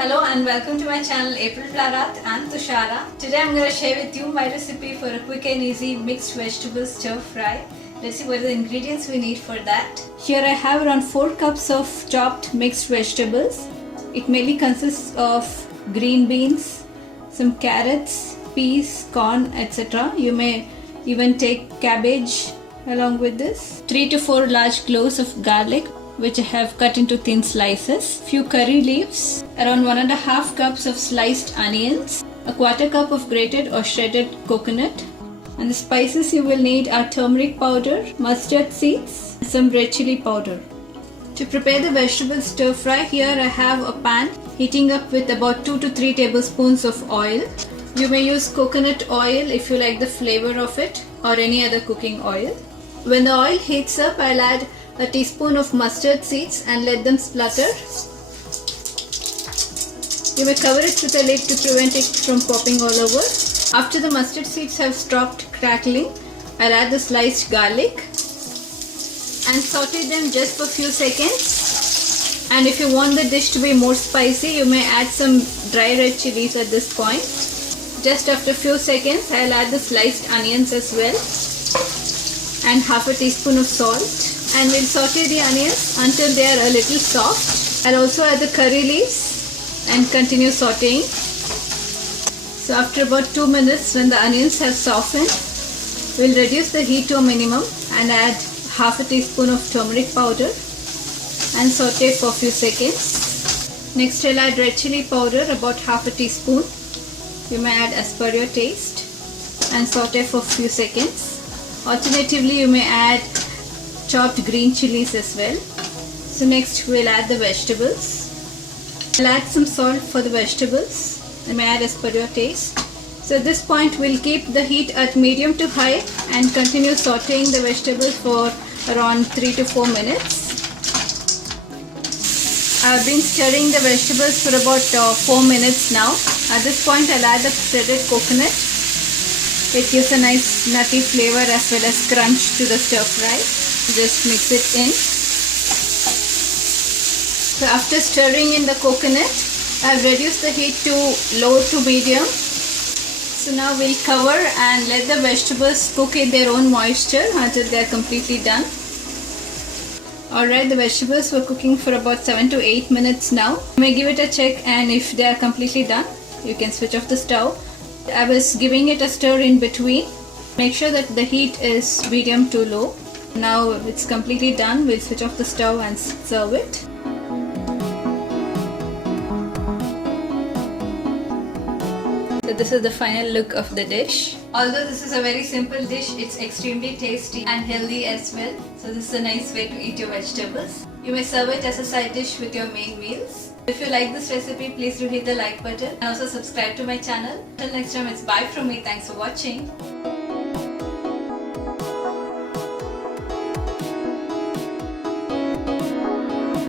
Hello and welcome to my channel April Plarat and Tushara. Today I'm going to share with you my recipe for a quick and easy mixed vegetable stir fry. Let's see what are the ingredients we need for that. Here I have around 4 cups of chopped mixed vegetables. It mainly consists of green beans, some carrots, peas, corn, etc. You may even take cabbage along with this. 3 to 4 large cloves of garlic, which I have cut into thin slices, few curry leaves, around 1.5 cups of sliced onions, a quarter cup of grated or shredded coconut, and the spices you will need are turmeric powder, mustard seeds, and some red chili powder. To prepare the vegetable stir fry, here I have a pan heating up with about 2 to 3 tablespoons of oil. You may use coconut oil if you like the flavor of it, or any other cooking oil. When the oil heats up, I'll add a teaspoon of mustard seeds and let them splutter. You may cover it with a lid to prevent it from popping all over. After the mustard seeds have stopped crackling, I'll add the sliced garlic and saute them just for a few seconds. And if you want the dish to be more spicy, you may add some dry red chilies at this point. Just after a few seconds, I'll add the sliced onions as well and half a teaspoon of salt. And we'll saute the onions until they are a little soft. I'll also add the curry leaves and continue sauteing. So after about 2 minutes, when the onions have softened, we'll reduce the heat to a minimum and add half a teaspoon of turmeric powder and saute for a few seconds. Next I'll add red chili powder, about half a teaspoon. You may add as per your taste and saute for a few seconds. Alternatively, you may add chopped green chilies as well. So next we'll add the vegetables. I'll add some salt for the vegetables. You may add as per your taste. So at this point we'll keep the heat at medium to high and continue sauteing the vegetables for around 3 to 4 minutes. I've been stirring the vegetables for about 4 minutes now. At this point I'll add the shredded coconut. It gives a nice nutty flavor as well as crunch to the stir fry. Just mix it in. So after stirring in the coconut, I've reduced the heat to low to medium. So now we'll cover and let the vegetables cook in their own moisture until they are completely done. Alright, the vegetables were cooking for about 7 to 8 minutes now. You may give it a check, and if they are completely done, you can switch off the stove. I was giving it a stir in between. Make sure that the heat is medium to low. Now it's completely done. We'll switch off the stove and serve it. So this is the final look of the dish. Although this is a very simple dish, it's extremely tasty and healthy as well. So this is a nice way to eat your vegetables. You may serve it as a side dish with your main meals. If you like this recipe, please do hit the like button and also subscribe to my channel. Till next time, it's bye from me. Thanks for watching.